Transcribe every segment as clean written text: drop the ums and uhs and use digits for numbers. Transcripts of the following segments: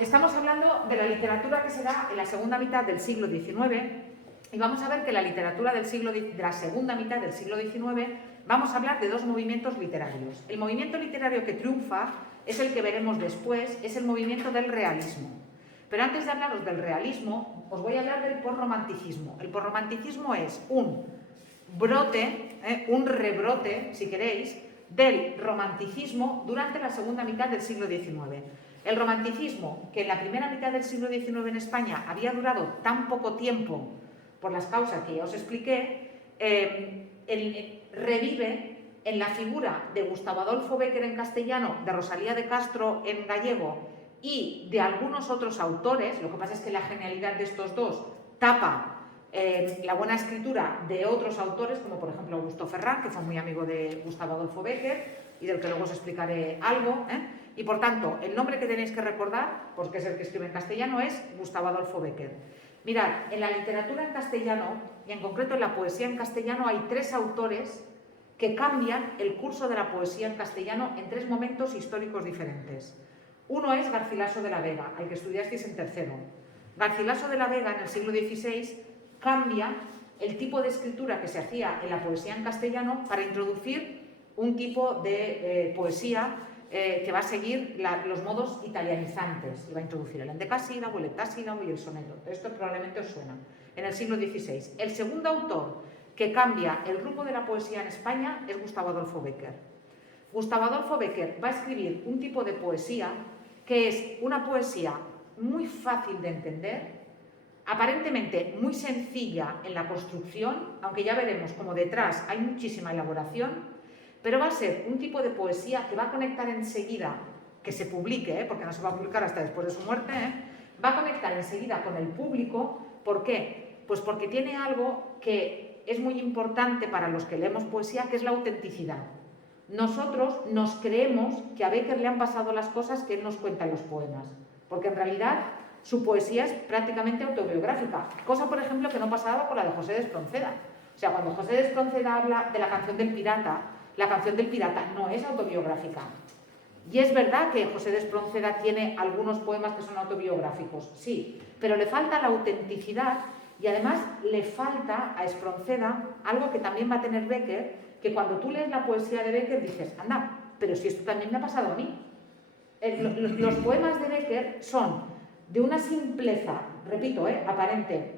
Estamos hablando de la literatura que se da en la segunda mitad del siglo XIX y vamos a ver que la literatura de la segunda mitad del siglo XIX vamos a hablar de dos movimientos literarios. El movimiento literario que triunfa es el que veremos después, es el movimiento del realismo. Pero antes de hablaros del realismo, os voy a hablar del posromanticismo. El posromanticismo es un brote, un rebrote, si queréis, del romanticismo durante la segunda mitad del siglo XIX. El romanticismo, que en la primera mitad del siglo XIX en España había durado tan poco tiempo por las causas que ya os expliqué, revive en la figura de Gustavo Adolfo Bécquer en castellano, de Rosalía de Castro en gallego y de algunos otros autores. Lo que pasa es que la genialidad de estos dos tapa la buena escritura de otros autores, como por ejemplo Augusto Ferrán, que fue muy amigo de Gustavo Adolfo Bécquer y del que luego os explicaré algo, y por tanto el nombre que tenéis que recordar, porque es el que escribe en castellano, es Gustavo Adolfo Bécquer. Mirad, en la literatura en castellano, y en concreto en la poesía en castellano, hay tres autores que cambian el curso de la poesía en castellano en tres momentos históricos diferentes. Uno es Garcilaso de la Vega, al que estudiasteis en tercero. Garcilaso de la Vega, en el siglo XVI, cambia el tipo de escritura que se hacía en la poesía en castellano para introducir un tipo de poesía que va a seguir los modos italianizantes. Y va a introducir el endecasílabo, el heptasílabo y el soneto. Esto probablemente os suena. En el siglo XVI. El segundo autor que cambia el rumbo de la poesía en España es Gustavo Adolfo Bécquer. Gustavo Adolfo Bécquer va a escribir un tipo de poesía que es una poesía muy fácil de entender, aparentemente muy sencilla en la construcción, aunque ya veremos como detrás hay muchísima elaboración, pero va a ser un tipo de poesía que va a conectar enseguida, que se publique, porque no se va a publicar hasta después de su muerte, va a conectar enseguida con el público. ¿Por qué? Pues porque tiene algo que es muy importante para los que leemos poesía, que es la autenticidad. Nosotros nos creemos que a Bécquer le han pasado las cosas que él nos cuenta en los poemas, porque en realidad su poesía es prácticamente autobiográfica, cosa por ejemplo que no pasaba con la de José de Espronceda. O sea, cuando José de Espronceda habla de la canción del pirata, la canción del pirata no es autobiográfica. Y es verdad que José de Espronceda tiene algunos poemas que son autobiográficos, sí, pero le falta la autenticidad y además le falta a Espronceda algo que también va a tener Bécquer, que cuando tú lees la poesía de Bécquer dices, anda, pero si esto también me ha pasado a mí. Los poemas de Bécquer son de una simpleza, repito, aparente,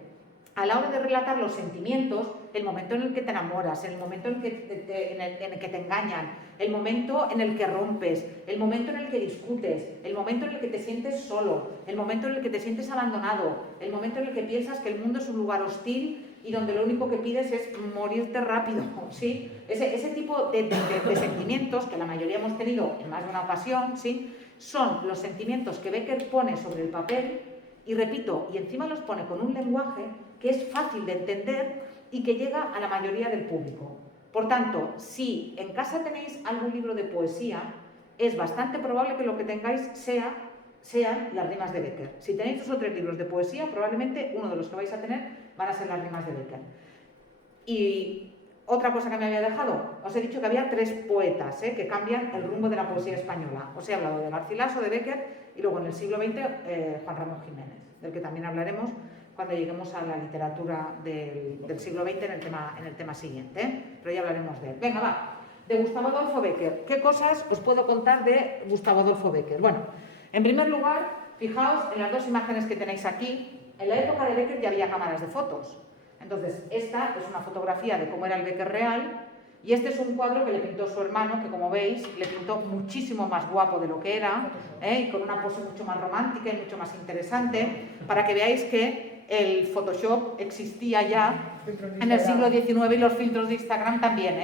a la hora de relatar los sentimientos, el momento en el que te enamoras, el momento en el que te engañan, el momento en el que rompes, el momento en el que discutes, el momento en el que te sientes solo, el momento en el que te sientes abandonado, el momento en el que piensas que el mundo es un lugar hostil y donde lo único que pides es morirte rápido, ¿sí? Ese tipo de sentimientos, que la mayoría hemos tenido en más de una ocasión, ¿sí?, son los sentimientos que Bécquer pone sobre el papel y, repito, y encima los pone con un lenguaje que es fácil de entender y que llega a la mayoría del público. Por tanto, si en casa tenéis algún libro de poesía, es bastante probable que lo que tengáis sean las rimas de Bécquer. Si tenéis 2 o 3 libros de poesía, probablemente uno de los que vais a tener van a ser las rimas de Bécquer. Y otra cosa que me había dejado, os he dicho que había 3 poetas que cambian el rumbo de la poesía española. Os he hablado de Garcilaso, de Bécquer y luego en el siglo XX Juan Ramón Jiménez, del que también hablaremos cuando lleguemos a la literatura del siglo XX en el tema siguiente, pero ya hablaremos de él. Venga, va, de Gustavo Adolfo Bécquer. ¿Qué cosas os puedo contar de Gustavo Adolfo Bécquer? Bueno, en primer lugar, fijaos en las 2 imágenes que tenéis aquí. En la época de Bécquer ya había cámaras de fotos. Entonces, esta es una fotografía de cómo era el Bécquer real y este es un cuadro que le pintó su hermano, que como veis, le pintó muchísimo más guapo de lo que era, y con una pose mucho más romántica y mucho más interesante, para que veáis que el Photoshop existía ya en el siglo XIX y los filtros de Instagram también.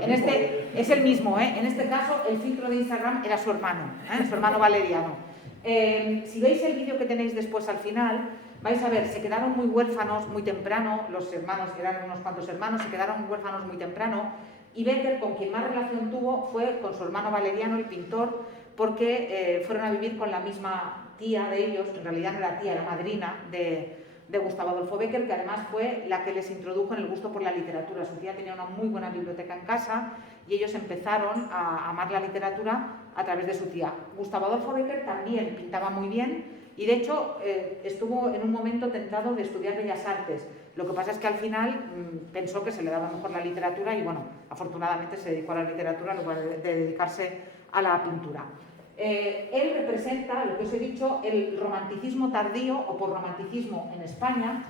En este es el mismo, en este caso el filtro de Instagram era su hermano Valeriano. Si veis el vídeo que tenéis después al final, vais a ver, se quedaron muy huérfanos muy temprano, los hermanos, que eran unos cuantos hermanos, se quedaron huérfanos muy temprano, y Bécquer con quien más relación tuvo fue con su hermano Valeriano, el pintor, porque fueron a vivir con la misma tía de ellos, en realidad no era tía, era madrina de de Gustavo Adolfo Bécquer, que además fue la que les introdujo en el gusto por la literatura. Su tía tenía una muy buena biblioteca en casa y ellos empezaron a amar la literatura a través de su tía. Gustavo Adolfo Bécquer también pintaba muy bien y de hecho estuvo en un momento tentado de estudiar Bellas Artes. Lo que pasa es que al final pensó que se le daba mejor la literatura y bueno, afortunadamente se dedicó a la literatura en lugar de dedicarse a la pintura. Él representa, lo que os he dicho, el romanticismo tardío o posromanticismo en España,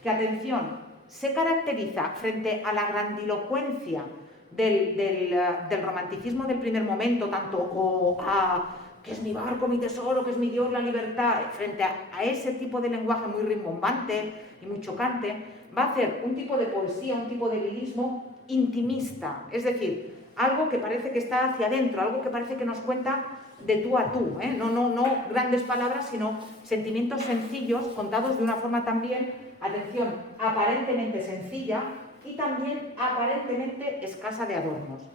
que, atención, se caracteriza frente a la grandilocuencia del romanticismo del primer momento, tanto que es mi barco, mi tesoro, que es mi Dios, la libertad, frente a ese tipo de lenguaje muy rimbombante y muy chocante, va a hacer un tipo de poesía, un tipo de lirismo intimista, es decir, algo que parece que está hacia adentro, algo que parece que nos cuenta de tú a tú, no grandes palabras, sino sentimientos sencillos, contados de una forma también, atención, aparentemente sencilla y también aparentemente escasa de adornos.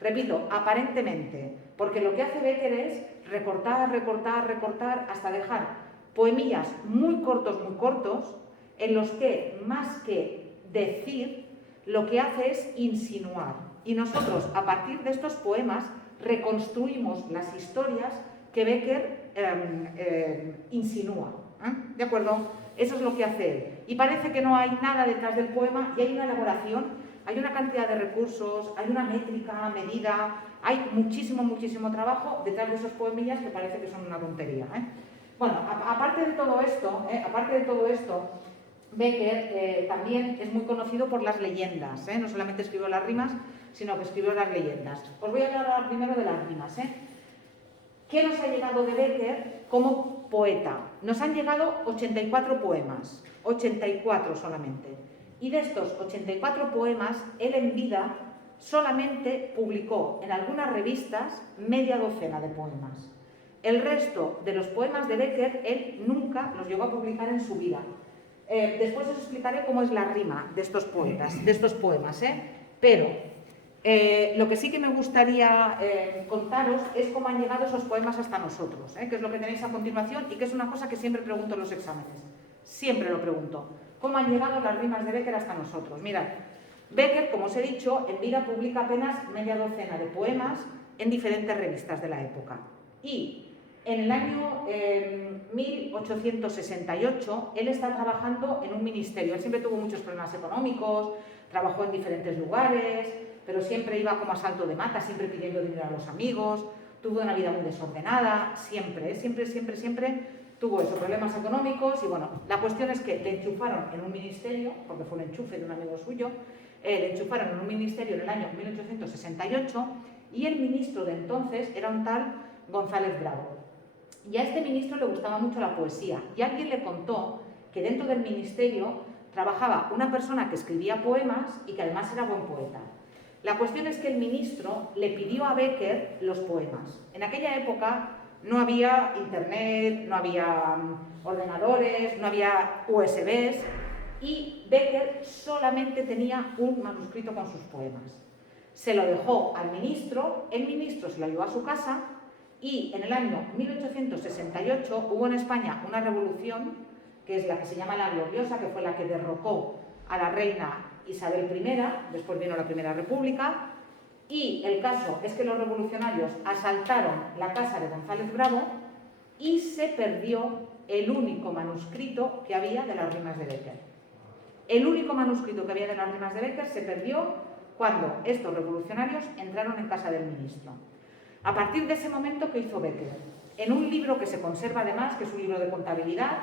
Repito, aparentemente, porque lo que hace Bécquer es recortar, recortar, recortar, hasta dejar poemillas muy cortos, en los que, más que decir, lo que hace es insinuar. Y nosotros, a partir de estos poemas, reconstruimos las historias que Bécquer insinúa. ¿De acuerdo? Eso es lo que hace él. Y parece que no hay nada detrás del poema y hay una elaboración, hay una cantidad de recursos, hay una métrica, medida, hay muchísimo, muchísimo trabajo detrás de esos poemillas que parece que son una tontería. Bueno, aparte de todo esto, Bécquer también es muy conocido por las leyendas, no solamente escribió las rimas, sino que escribió las leyendas. Os voy a hablar primero de las rimas. ¿Qué nos ha llegado de Bécquer como poeta? Nos han llegado 84 poemas, 84 solamente. Y de estos 84 poemas, él en vida solamente publicó en algunas revistas media docena de poemas. El resto de los poemas de Bécquer, él nunca los llegó a publicar en su vida. Después os explicaré cómo es la rima de estos poetas, de estos poemas, pero lo que sí que me gustaría contaros es cómo han llegado esos poemas hasta nosotros, que es lo que tenéis a continuación y que es una cosa que siempre pregunto en los exámenes. Siempre lo pregunto. ¿Cómo han llegado las rimas de Bécquer hasta nosotros? Mirad, Bécquer, como os he dicho, en vida publica apenas media docena de poemas en diferentes revistas de la época. Y en el año 1868 él está trabajando en un ministerio. Él siempre tuvo muchos problemas económicos, trabajó en diferentes lugares, pero siempre iba como a salto de mata, siempre pidiendo dinero a los amigos, tuvo una vida muy desordenada, siempre tuvo esos problemas económicos y bueno, la cuestión es que le enchufaron en un ministerio, porque fue un enchufe de un amigo suyo, le enchufaron en un ministerio en el año 1868 y el ministro de entonces era un tal González Bravo. Y a este ministro le gustaba mucho la poesía y alguien le contó que dentro del ministerio trabajaba una persona que escribía poemas y que además era buen poeta. La cuestión es que el ministro le pidió a Bécquer los poemas. En aquella época no había internet, no había ordenadores, no había USBs y Bécquer solamente tenía un manuscrito con sus poemas. Se lo dejó al ministro, el ministro se lo llevó a su casa y en el año 1868 hubo en España una revolución, que es la que se llama la Gloriosa, que fue la que derrocó a la reina Isabel I, después vino la Primera República, y el caso es que los revolucionarios asaltaron la casa de González Bravo y se perdió el único manuscrito que había de las rimas de Bécquer. El único manuscrito que había de las rimas de Bécquer se perdió cuando estos revolucionarios entraron en casa del ministro. A partir de ese momento, ¿qué hizo Bécquer? En un libro que se conserva además, que es un libro de contabilidad,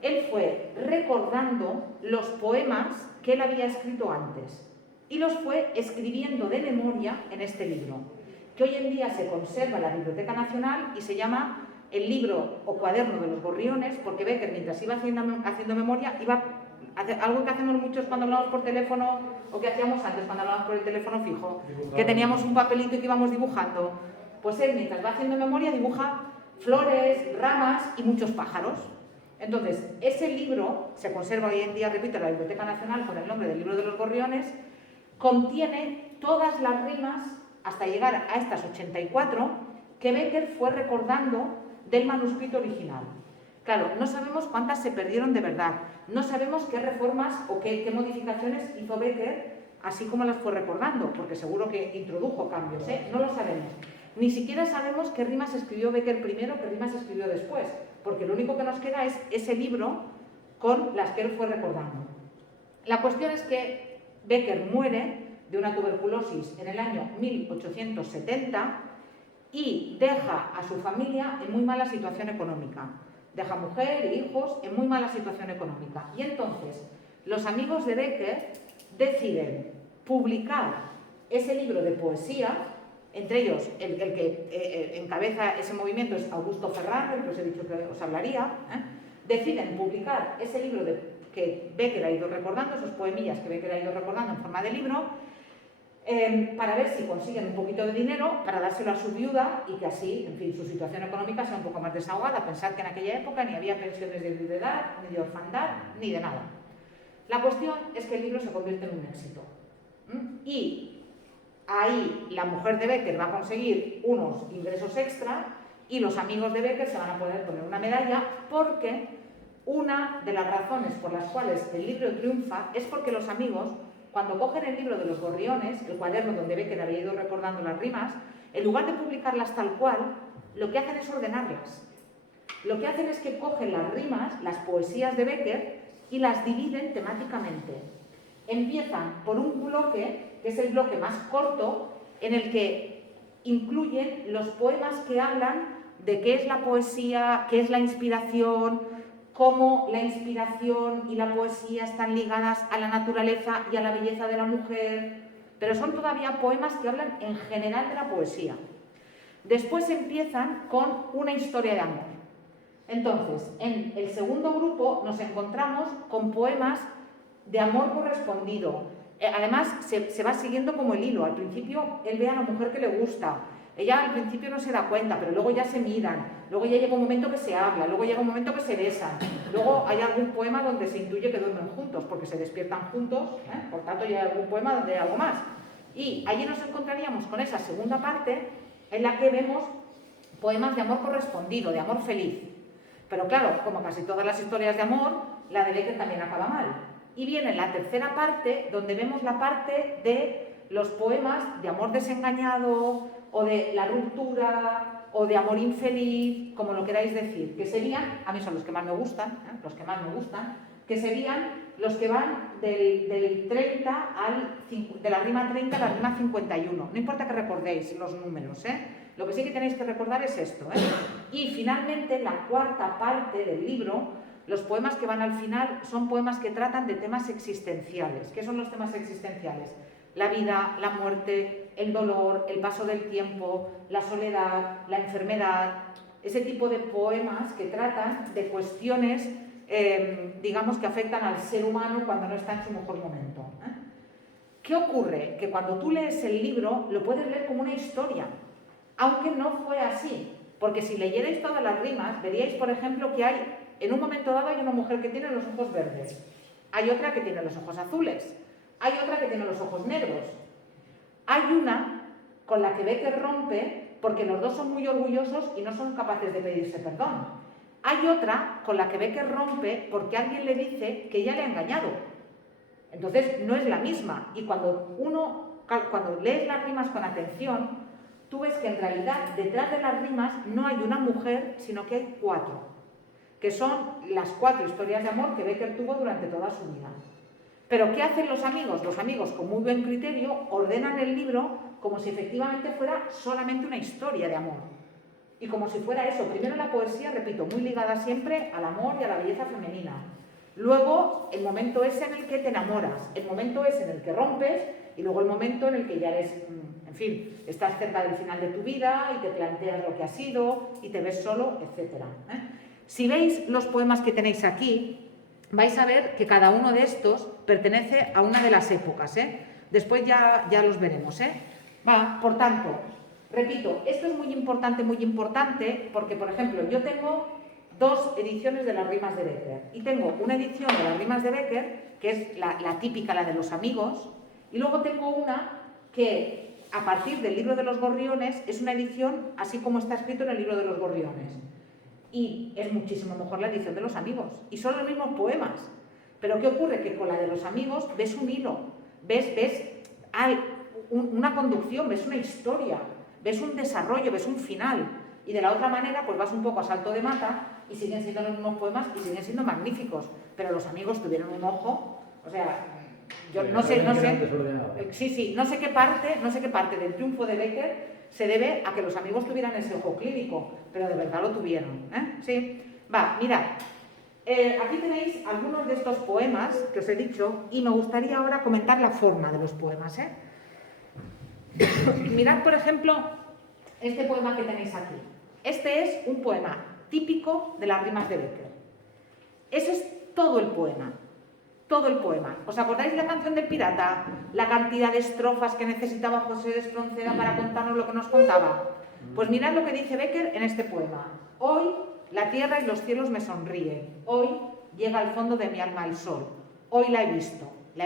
él fue recordando los poemas que él había escrito antes y los fue escribiendo de memoria en este libro, que hoy en día se conserva en la Biblioteca Nacional y se llama el libro o cuaderno de los gorriones, porque Bécquer, mientras iba haciendo memoria, iba a hacer algo que hacemos muchos cuando hablamos por teléfono o que hacíamos antes cuando hablábamos por el teléfono fijo, que teníamos un papelito y que íbamos dibujando. Pues él, mientras va haciendo memoria, dibuja flores, ramas y muchos pájaros. Entonces, ese libro se conserva hoy en día, repito, en la Biblioteca Nacional con el nombre del libro de los gorriones, contiene todas las rimas hasta llegar a estas 84 que Bécquer fue recordando del manuscrito original. Claro, no sabemos cuántas se perdieron de verdad, no sabemos qué reformas o qué modificaciones hizo Becker, así como las fue recordando, porque seguro que introdujo cambios, ¿eh? No lo sabemos. Ni siquiera sabemos qué rimas escribió Becker primero, qué rimas escribió después, porque lo único que nos queda es ese libro con las que él fue recordando. La cuestión es que Becker muere de una tuberculosis en el año 1870 y deja a su familia en muy mala situación económica. Deja mujer e hijos en muy mala situación económica. Y entonces los amigos de Becker deciden publicar ese libro de poesía, entre ellos el que encabeza ese movimiento es Augusto Ferrand, del que os he dicho que os hablaría, deciden publicar ese libro que Becker ha ido recordando, esos poemillas que Becker ha ido recordando en forma de libro, para ver si consiguen un poquito de dinero para dárselo a su viuda y que así, en fin, su situación económica sea un poco más desahogada. Pensad que en aquella época ni había pensiones de viudedad, ni de orfandad, ni de nada. La cuestión es que el libro se convierte en un éxito. Y ahí la mujer de Becker va a conseguir unos ingresos extra y los amigos de Becker se van a poder poner una medalla, porque una de las razones por las cuales el libro triunfa es porque los amigos, cuando cogen el libro de los gorriones, el cuaderno donde Becker había ido recordando las rimas, en lugar de publicarlas tal cual, lo que hacen es ordenarlas. Lo que hacen es que cogen las rimas, las poesías de Becker, y las dividen temáticamente. Empiezan por un bloque, que es el bloque más corto, en el que incluyen los poemas que hablan de qué es la poesía, qué es la inspiración, cómo la inspiración y la poesía están ligadas a la naturaleza y a la belleza de la mujer, pero son todavía poemas que hablan en general de la poesía. Después empiezan con una historia de amor. Entonces, en el segundo grupo nos encontramos con poemas de amor correspondido. Además, se va siguiendo como el hilo. Al principio, él ve a la mujer que le gusta. Ella al principio no se da cuenta, pero luego ya se miran. Luego ya llega un momento que se habla, luego llega un momento que se besan. Luego hay algún poema donde se intuye que duermen juntos, porque se despiertan juntos, por tanto ya hay algún poema donde hay algo más. Y allí nos encontraríamos con esa segunda parte en la que vemos poemas de amor correspondido, de amor feliz. Pero claro, como casi todas las historias de amor, la de Becker también acaba mal. Y viene la tercera parte, donde vemos la parte de los poemas de amor desengañado, o de la ruptura, o de amor infeliz, como lo queráis decir, que serían, a mí son los que más me gustan, que serían los que van del 30 de la rima 30 a la rima 51. No importa que recordéis los números, Lo que sí que tenéis que recordar es esto, Y finalmente, la cuarta parte del libro, los poemas que van al final son poemas que tratan de temas existenciales. ¿Qué son los temas existenciales? La vida, la muerte, el dolor, el paso del tiempo, la soledad, la enfermedad, ese tipo de poemas que tratan de cuestiones, digamos, que afectan al ser humano cuando no está en su mejor momento. ¿Qué ocurre? Que cuando tú lees el libro lo puedes leer como una historia, aunque no fue así, porque si leyerais todas las rimas, veríais, por ejemplo, que hay, en un momento dado hay una mujer que tiene los ojos verdes, hay otra que tiene los ojos azules, hay otra que tiene los ojos negros. Hay una con la que Becker rompe porque los dos son muy orgullosos y no son capaces de pedirse perdón. Hay otra con la que Becker rompe porque alguien le dice que ella le ha engañado. Entonces no es la misma. Y cuando lees las rimas con atención, tú ves que en realidad detrás de las rimas no hay una mujer, sino que hay 4, que son las 4 historias de amor que Becker tuvo durante toda su vida. Pero ¿qué hacen los amigos? Los amigos, con muy buen criterio, ordenan el libro como si efectivamente fuera solamente una historia de amor. Y como si fuera eso, primero la poesía, repito, muy ligada siempre al amor y a la belleza femenina. Luego, el momento ese en el que te enamoras, el momento ese en el que rompes, y luego el momento en el que ya eres, en fin, estás cerca del final de tu vida y te planteas lo que ha sido y te ves solo, etc. Si veis los poemas que tenéis aquí, vais a ver que cada uno de estos pertenece a una de las épocas, Después ya los veremos, Por tanto, repito, esto es muy importante, porque, por ejemplo, yo tengo 2 ediciones de las rimas de Becker. Y tengo una edición de las rimas de Becker, que es la típica, la de los amigos, y luego tengo una que, a partir del libro de los gorriones, es una edición así como está escrito en el libro de los gorriones. y es muchísimo mejor la edición de los amigos. Y son los mismos poemas. Pero ¿qué ocurre? Que con la de los amigos ves un hilo, ves una conducción, ves una historia, ves un desarrollo, ves un final. Y de la otra manera, pues vas un poco a salto de mata y siguen siendo los mismos poemas y siguen siendo magníficos. Pero los amigos tuvieron un ojo, o sea, yo no sé, no sé qué parte del triunfo de Becker se debe a que los amigos tuvieran ese ojo clínico, pero de verdad lo tuvieron, ¿eh? Sí. Va, mirad. Aquí tenéis algunos de estos poemas que os he dicho y me gustaría ahora comentar la forma de los poemas, ¿eh? Mirad, por ejemplo, este poema que tenéis aquí. Este es un poema típico de las rimas de Becker. Ese es todo el poema. Todo el poema. ¿Os acordáis de la canción del pirata? La cantidad de estrofas que necesitaba José de Espronceda para contarnos lo que nos contaba. Pues mirad lo que dice Becker en este poema. Hoy la tierra y los cielos me sonríen. Hoy llega al fondo de mi alma el sol. Hoy la he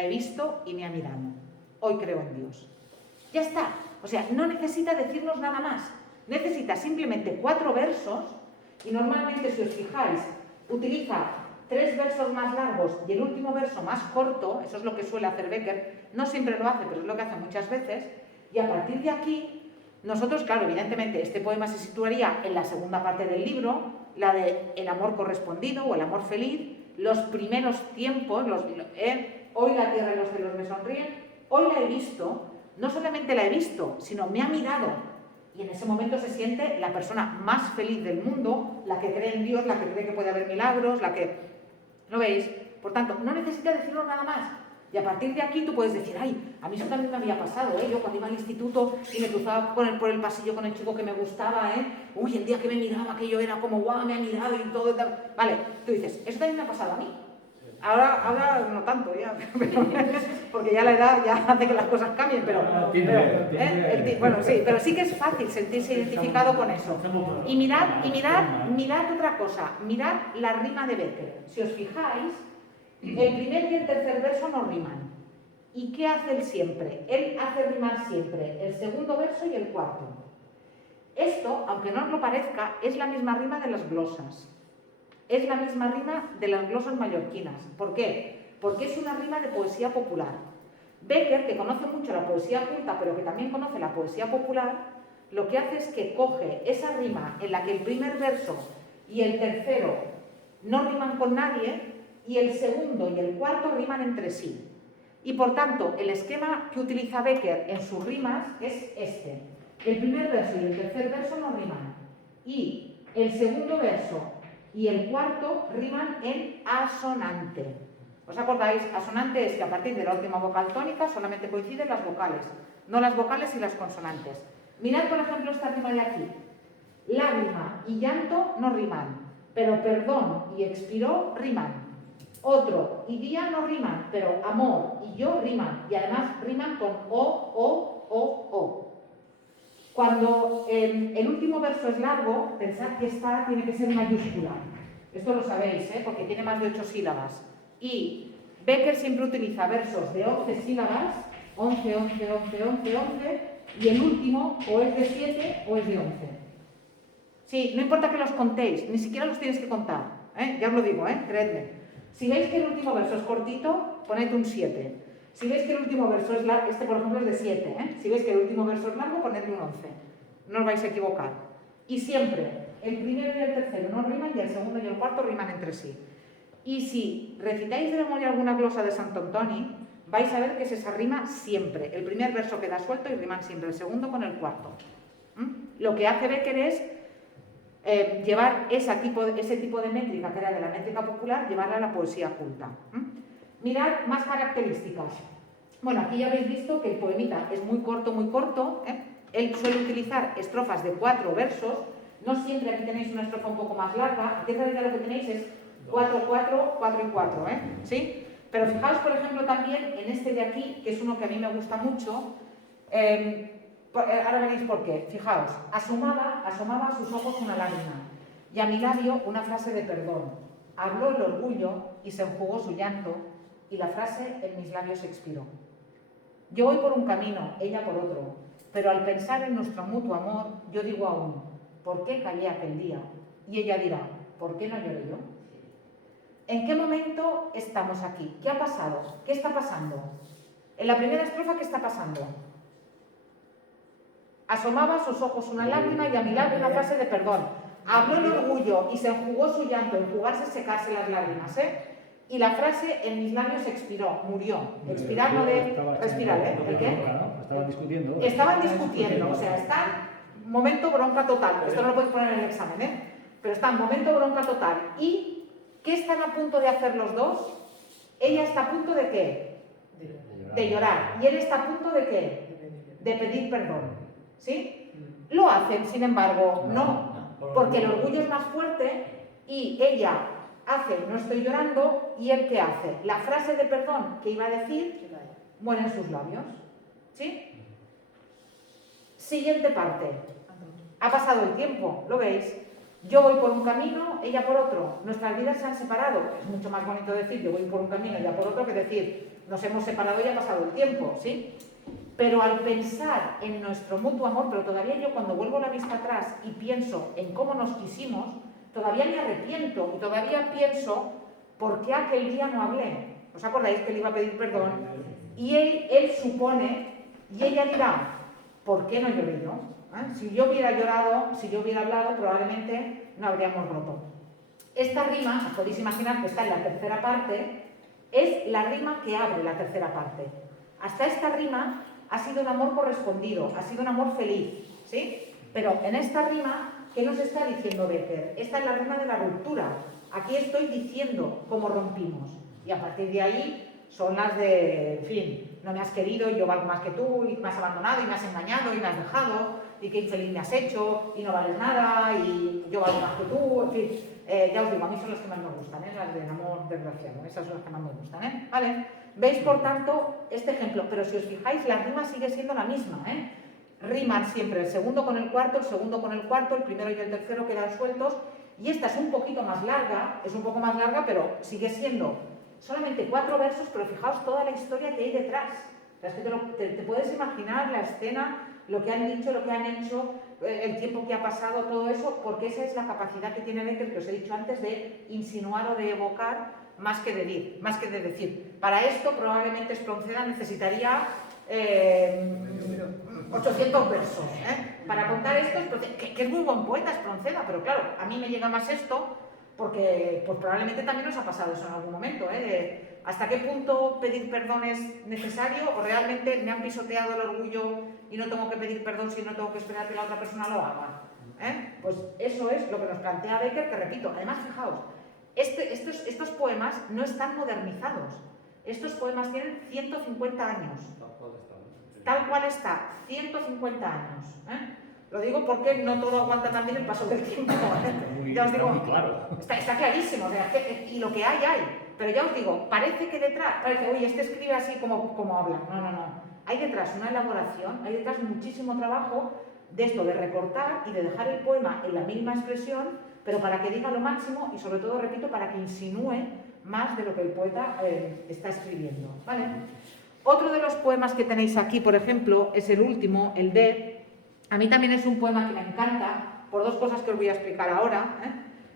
visto y me ha mirado. Hoy creo en Dios. Ya está. O sea, no necesita decirnos nada más. Necesita simplemente 4 versos y normalmente, si os fijáis, utiliza 3 versos más largos y el último verso más corto. Eso es lo que suele hacer Becker. No siempre lo hace, pero es lo que hace muchas veces. Y a partir de aquí, nosotros, claro, evidentemente, este poema se situaría en la segunda parte del libro, la de el amor correspondido o el amor feliz, los primeros tiempos, hoy la tierra y los cielos me sonríen, hoy la he visto, no solamente la he visto, sino me ha mirado. Y en ese momento se siente la persona más feliz del mundo, la que cree en Dios, la que cree que puede haber milagros, la que... ¿Lo veis? Por tanto, no necesita decirnos nada más. Y a partir de aquí tú puedes decir, ay, a mí eso también me había pasado, ¿eh? Yo cuando iba al instituto y me cruzaba por el pasillo con el chico que me gustaba, ¿eh? Uy, el día que me miraba, que yo era como, guau, me ha mirado y todo. Vale, tú dices, eso también me ha pasado a mí. Ahora no tanto ya, porque ya la edad ya hace que las cosas cambien, bueno, sí, pero sí que es fácil sentirse identificado con eso. Y mirad otra cosa, mirad la rima de Becker. Si os fijáis, el primer y el tercer verso no riman. ¿Y qué hace él siempre? Él hace rimar siempre el segundo verso y el cuarto. Esto, aunque no os lo parezca, es la misma rima de las glosas. Es la misma rima de las glosas mallorquinas. ¿Por qué? Porque es una rima de poesía popular. Becker, que conoce mucho la poesía culta, pero que también conoce la poesía popular, lo que hace es que coge esa rima en la que el primer verso y el tercero no riman con nadie y el segundo y el cuarto riman entre sí. Y por tanto, el esquema que utiliza Becker en sus rimas es este. El primer verso y el tercer verso no riman. Y el segundo verso y el cuarto riman en asonante. ¿Os acordáis? Asonante es que a partir de la última vocal tónica solamente coinciden las vocales, no las vocales y las consonantes. Mirad, por ejemplo, esta rima de aquí. Lágrima y llanto no riman, pero perdón y expiró riman. Otro y día no riman, pero amor y yo riman. Y además riman con o. Cuando el último verso es largo, pensad que esta tiene que ser mayúscula. Esto lo sabéis, ¿eh? Porque tiene más de 8 sílabas. Y Becker siempre utiliza versos de 11 sílabas, 11, y el último o es de 7 o es de 11. Sí, no importa que los contéis, ni siquiera los tienes que contar, ¿eh? Ya os lo digo, creedme. Si veis que el último verso es cortito, poned un 7. Si veis que el último verso es largo, este por ejemplo es de 7, Si veis que el último verso es largo, ponedle un 11. No os vais a equivocar. Y siempre, el primero y el tercero no riman y el segundo y el cuarto riman entre sí. Y si recitáis de memoria alguna glosa de Santo Antoni, vais a ver que es esa rima siempre. El primer verso queda suelto y riman siempre el segundo con el cuarto. Lo que hace Becker es llevar ese tipo de métrica, que era de la métrica popular, llevarla a la poesía culta. Mirad más características. Bueno, aquí ya habéis visto que el poemita es muy corto. Él suele utilizar estrofas de 4 versos. No siempre aquí tenéis una estrofa un poco más larga. Aquí en realidad lo que tenéis es 4, 4, 4 y 4, ¿sí? Pero fijaos, por ejemplo, también en este de aquí, que es uno que a mí me gusta mucho. Ahora veréis por qué. Fijaos, asomaba a sus ojos una lágrima y a mi labio una frase de perdón. Habló el orgullo y se enjugó su llanto y la frase en mis labios expiró. Yo voy por un camino, ella por otro, pero al pensar en nuestro mutuo amor, yo digo aún, ¿por qué callé aquel día? Y ella dirá, ¿por qué no lloré yo? ¿En qué momento estamos aquí? ¿Qué ha pasado? ¿Qué está pasando? En la primera estrofa, ¿qué está pasando? Asomaba a sus ojos una lágrima y a mi lado una frase de perdón. Habló el orgullo y se enjugó su llanto, enjugarse, secarse las lágrimas, Y la frase en mis labios expiró, murió. Expirar no de respirar, ¿El qué? Estaban discutiendo. Estaban discutiendo, o sea, están momento bronca total. Esto no lo podéis poner en el examen, Pero está en momento bronca total. ¿Y qué están a punto de hacer los dos? Ella está a punto de ¿qué? De llorar. ¿Y él está a punto de qué? De pedir perdón. ¿Sí? Lo hacen, sin embargo, no. Porque el orgullo es más fuerte y ella hace, no estoy llorando, y él ¿qué hace? La frase de perdón que iba a decir muere en sus labios. ¿Sí? Siguiente parte. Ha pasado el tiempo, ¿lo veis? Yo voy por un camino, ella por otro. Nuestras vidas se han separado. Es mucho más bonito decir yo voy por un camino, ella por otro, que decir nos hemos separado y ha pasado el tiempo, ¿sí? Pero al pensar en nuestro mutuo amor, pero todavía yo cuando vuelvo la vista atrás y pienso en cómo nos quisimos, todavía me arrepiento y todavía pienso por qué aquel día no hablé. ¿Os acordáis que le iba a pedir perdón? Y él supone, y ella dirá, ¿por qué no lloré yo? Si yo hubiera llorado, si yo hubiera hablado, probablemente no habríamos roto. Esta rima, os podéis imaginar que está en la tercera parte, es la rima que abre la tercera parte. Hasta esta rima ha sido un amor correspondido, ha sido un amor feliz, ¿sí? Pero en esta rima, ¿qué nos está diciendo Bécquer? Esta es la rima de la ruptura. Aquí estoy diciendo cómo rompimos. Y a partir de ahí son las de, en fin, no me has querido y yo valgo más que tú, y me has abandonado y me has engañado y me has dejado, y qué infeliz me has hecho, y no vales nada, y yo valgo más que tú, en fin. Ya os digo, a mí son las que más me gustan, las del amor desgraciado, esas son las que más me gustan, ¿vale? Veis, por tanto, este ejemplo, pero si os fijáis, la rima sigue siendo la misma, Riman siempre el segundo con el cuarto, el segundo con el cuarto, el primero y el tercero quedan sueltos, y esta es un poquito más larga, es un poco más larga, pero sigue siendo solamente 4 versos, pero fijaos toda la historia que hay detrás. O sea, es que te puedes imaginar la escena, lo que han dicho, lo que han hecho, el tiempo que ha pasado, todo eso, porque esa es la capacidad que tiene Bécquer, que os he dicho antes, de insinuar o de evocar más que de decir. Para esto probablemente Espronceda necesitaría 800 versos, para contar esto, que es muy buen poeta Espronceda, pero claro, a mí me llega más esto porque pues probablemente también nos ha pasado eso en algún momento, de hasta qué punto pedir perdón es necesario o realmente me han pisoteado el orgullo y no tengo que pedir perdón si no tengo que esperar que la otra persona lo haga. Pues eso es lo que nos plantea Bécquer, que repito, además fijaos, estos poemas no están modernizados, estos poemas tienen 150 años, tal cual está, 150 años. Lo digo porque no todo aguanta también el paso del tiempo. Ya os digo, está clarísimo, o sea, y lo que hay. Pero ya os digo, parece que detrás, oye, este escribe así como habla. No. Hay detrás una elaboración, hay detrás muchísimo trabajo de esto, de recortar y de dejar el poema en la mínima expresión, pero para que diga lo máximo y sobre todo, repito, para que insinúe más de lo que el poeta está escribiendo, ¿vale? Otro de los poemas que tenéis aquí, por ejemplo, es el último, el de... A mí también es un poema que me encanta, por 2 cosas que os voy a explicar ahora.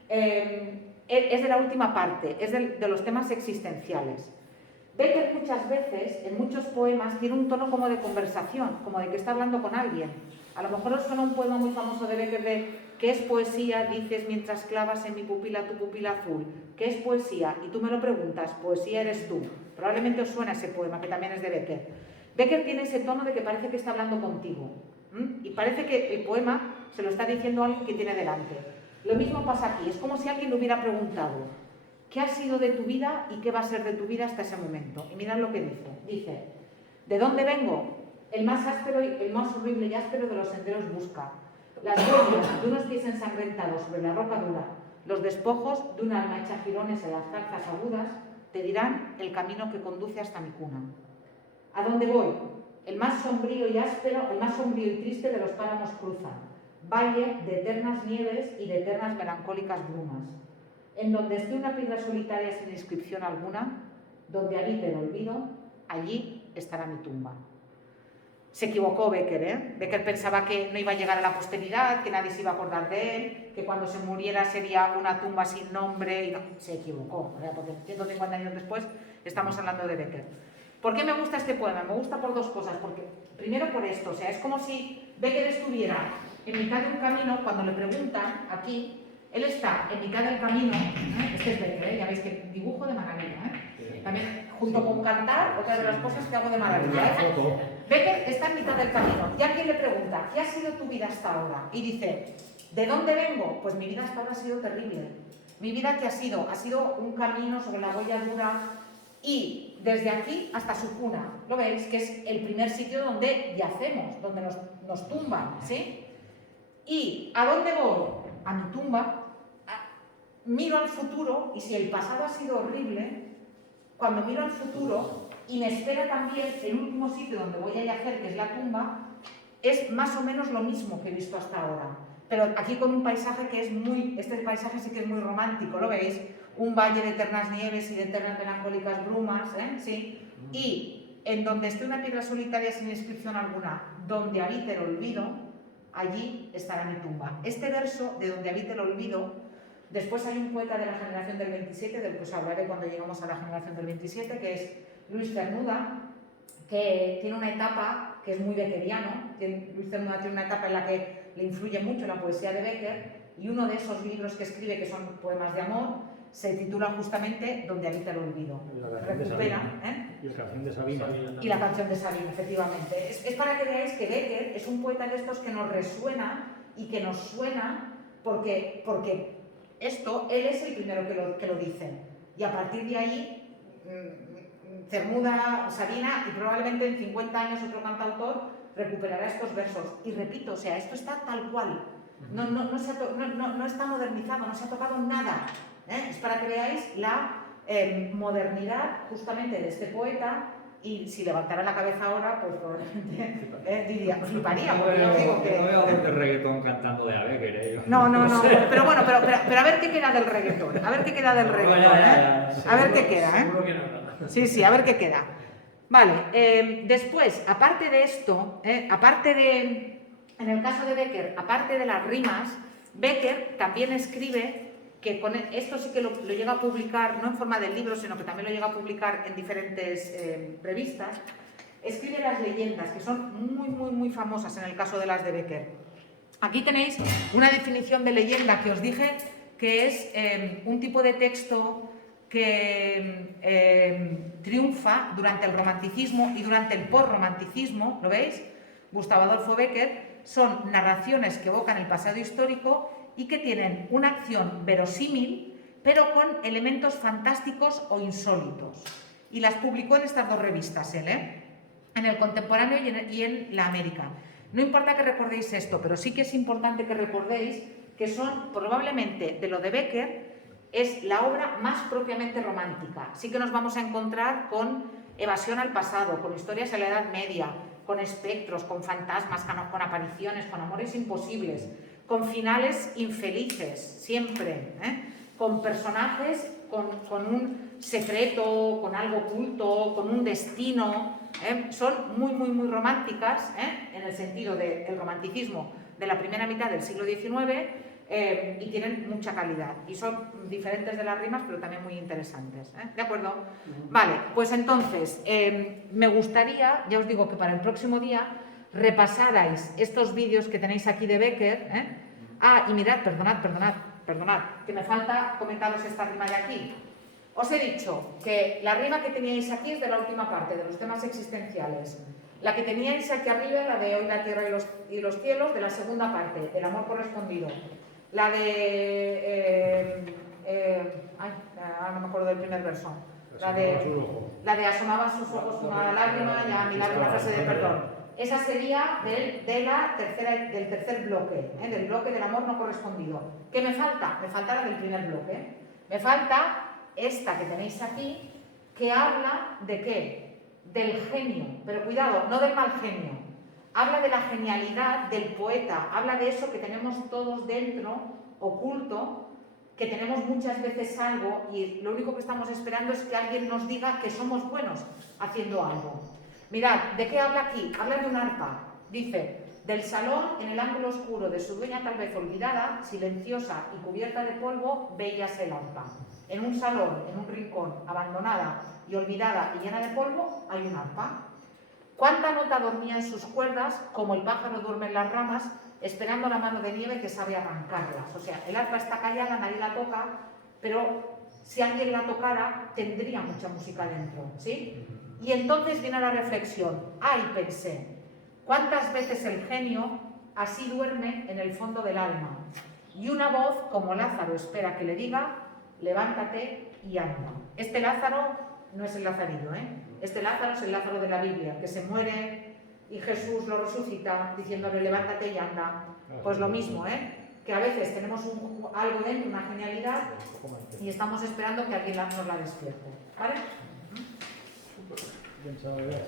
Es de la última parte, es de los temas existenciales. Bécquer muchas veces, en muchos poemas, tiene un tono como de conversación, como de que está hablando con alguien. A lo mejor os suena un poema muy famoso de Bécquer de ¿qué es poesía? Dices mientras clavas en mi pupila tu pupila azul. ¿Qué es poesía? Y tú me lo preguntas, poesía eres tú. Probablemente os suena ese poema, que también es de Bécquer. Bécquer tiene ese tono de que parece que está hablando contigo. Y parece que el poema se lo está diciendo a alguien que tiene delante. Lo mismo pasa aquí, es como si alguien le hubiera preguntado ¿qué ha sido de tu vida y qué va a ser de tu vida hasta ese momento? Y mirad lo que dice. Dice, ¿de dónde vengo? El más áspero y el más horrible y áspero de los senderos busca. Las huellas de unos pies ensangrentados sobre la roca dura, los despojos de un alma hecha jirones en las zarzas agudas, te dirán el camino que conduce hasta mi cuna. ¿A dónde voy? El más sombrío y áspero, el más sombrío y triste de los páramos cruzan, valle de eternas nieves y de eternas melancólicas brumas. En donde esté una piedra solitaria sin inscripción alguna, donde habite el olvido, allí estará mi tumba. Se equivocó Becker, ¿eh? Becker pensaba que no iba a llegar a la posteridad, que nadie se iba a acordar de él, que cuando se muriera sería una tumba sin nombre, y no, se equivocó, ¿verdad? Porque 150 años después estamos hablando de Becker. ¿Por qué me gusta este poema? Me gusta por dos cosas, porque primero por esto, o sea, es como si Becker estuviera en mitad de un camino, cuando le preguntan aquí, él está en mitad del camino, este es Becker, ya veis que dibujo de maravilla, también junto con cantar, otra de las cosas que hago de maravilla. Becker está en mitad del camino y alguien le pregunta, ¿qué ha sido tu vida hasta ahora? Y dice, ¿de dónde vengo? Pues mi vida hasta ahora ha sido terrible. Mi vida, ¿qué ha sido? Ha sido un camino sobre la huella dura y desde aquí hasta su cuna. ¿Lo veis? Que es el primer sitio donde yacemos, donde nos tumban, ¿sí? ¿Y a dónde voy? A mi tumba. Miro al futuro y si el pasado ha sido horrible, cuando miro al futuro y me espera también el último sitio donde voy a yacer, que es la tumba, es más o menos lo mismo que he visto hasta ahora. Pero aquí con un paisaje que es este paisaje sí que es muy romántico, ¿lo veis? Un valle de eternas nieves y de eternas melancólicas brumas, ¿eh? Sí. Y en donde esté una piedra solitaria sin inscripción alguna, donde habite el olvido, allí estará mi tumba. Este verso, de donde habite el olvido, después hay un poeta de la generación del 27, del que os hablaré cuando lleguemos a la generación del 27, que es Luis Cernuda, que tiene una etapa que es muy beckeriano. Luis Cernuda tiene una etapa en la que le influye mucho la poesía de Becker, y uno de esos libros que escribe, que son poemas de amor, se titula justamente Donde habita el olvido. Recupera, y la canción de Sabina. Y la canción de Sabina, efectivamente. Es para que veáis que Becker es un poeta de estos que nos resuena y que nos suena porque él es el primero que lo dice. Y a partir de ahí, Cernuda, Sabina y probablemente en 50 años otro cantautor recuperará estos versos. Y repito, o sea, esto está tal cual. No está modernizado, no se ha tocado nada. Es para que veáis la modernidad justamente de este poeta. Y si levantara la cabeza ahora, pues probablemente fliparía. Porque yo digo que... No veo de reggaetón cantando de Becker, No, pero bueno, pero a ver qué queda del reggaetón. A ver qué queda del reggaetón, A ver qué queda, Seguro que no. Sí, a ver qué queda. Vale, después, aparte de esto, en el caso de Becker, aparte de las rimas, Becker también escribe, que con esto sí que lo llega a publicar, no en forma de libro, sino que también lo llega a publicar en diferentes revistas, escribe las leyendas, que son muy famosas en el caso de las de Becker. Aquí tenéis una definición de leyenda que os dije, que es un tipo de texto que triunfa durante el romanticismo y durante el posromanticismo, ¿lo veis? Gustavo Adolfo Becker, son narraciones que evocan el pasado histórico y que tienen una acción verosímil, pero con elementos fantásticos o insólitos. Y las publicó en estas dos revistas él, en El Contemporáneo y en La América. No importa que recordéis esto, pero sí que es importante que recordéis que son probablemente, de lo de Becker, es la obra más propiamente romántica. Sí que nos vamos a encontrar con evasión al pasado, con historias a la Edad Media, con espectros, con fantasmas, con apariciones, con amores imposibles, con finales infelices, siempre, con personajes con un secreto, con algo oculto, con un destino. Son muy románticas, en el sentido del romanticismo de la primera mitad del siglo XIX, y tienen mucha calidad. Y son diferentes de las rimas, pero también muy interesantes. ¿De acuerdo? Vale, pues entonces, me gustaría, ya os digo que para el próximo día, repasarais estos vídeos que tenéis aquí de Becker. Y mirad, perdonad, que me falta comentaros esta rima de aquí. Os he dicho que la rima que teníais aquí es de la última parte, de los temas existenciales. La que teníais aquí arriba, la de hoy la tierra y los cielos, de la segunda parte, el amor correspondido. La de... ahora no me acuerdo del primer verso. La de asomaba sus ojos una lágrima y a mi lágrima frase de perdón. Esa sería del tercer bloque, del bloque del amor no correspondido. ¿Qué me falta? Me falta la del primer bloque. Me falta esta que tenéis aquí, que habla de ¿qué? Del genio, pero cuidado, no del mal genio. Habla de la genialidad del poeta, habla de eso que tenemos todos dentro, oculto, que tenemos muchas veces algo y lo único que estamos esperando es que alguien nos diga que somos buenos haciendo algo. Mirad, ¿de qué habla aquí? Habla de un arpa. Dice, del salón, en el ángulo oscuro de su dueña tal vez olvidada, silenciosa y cubierta de polvo, veíase el arpa. En un salón, en un rincón, abandonada y olvidada y llena de polvo, hay un arpa. ¿Cuánta nota dormía en sus cuerdas, como el pájaro duerme en las ramas, esperando la mano de nieve que sabe arrancarlas? O sea, el arpa está callada, nadie la toca, pero si alguien la tocara, tendría mucha música dentro, ¿sí? Y entonces viene la reflexión. ¡Ay!, pensé, ¿cuántas veces el genio así duerme en el fondo del alma? Y una voz, como Lázaro, espera que le diga, levántate y anda. Este Lázaro no es el Lazarillo, ¿eh? Este Lázaro es el Lázaro de la Biblia, que se muere y Jesús lo resucita diciéndole levántate y anda. Pues lo mismo, ¿eh? Que a veces tenemos algo dentro, una genialidad, y estamos esperando que alguien nos la despierte, ¿vale? Bien sabe,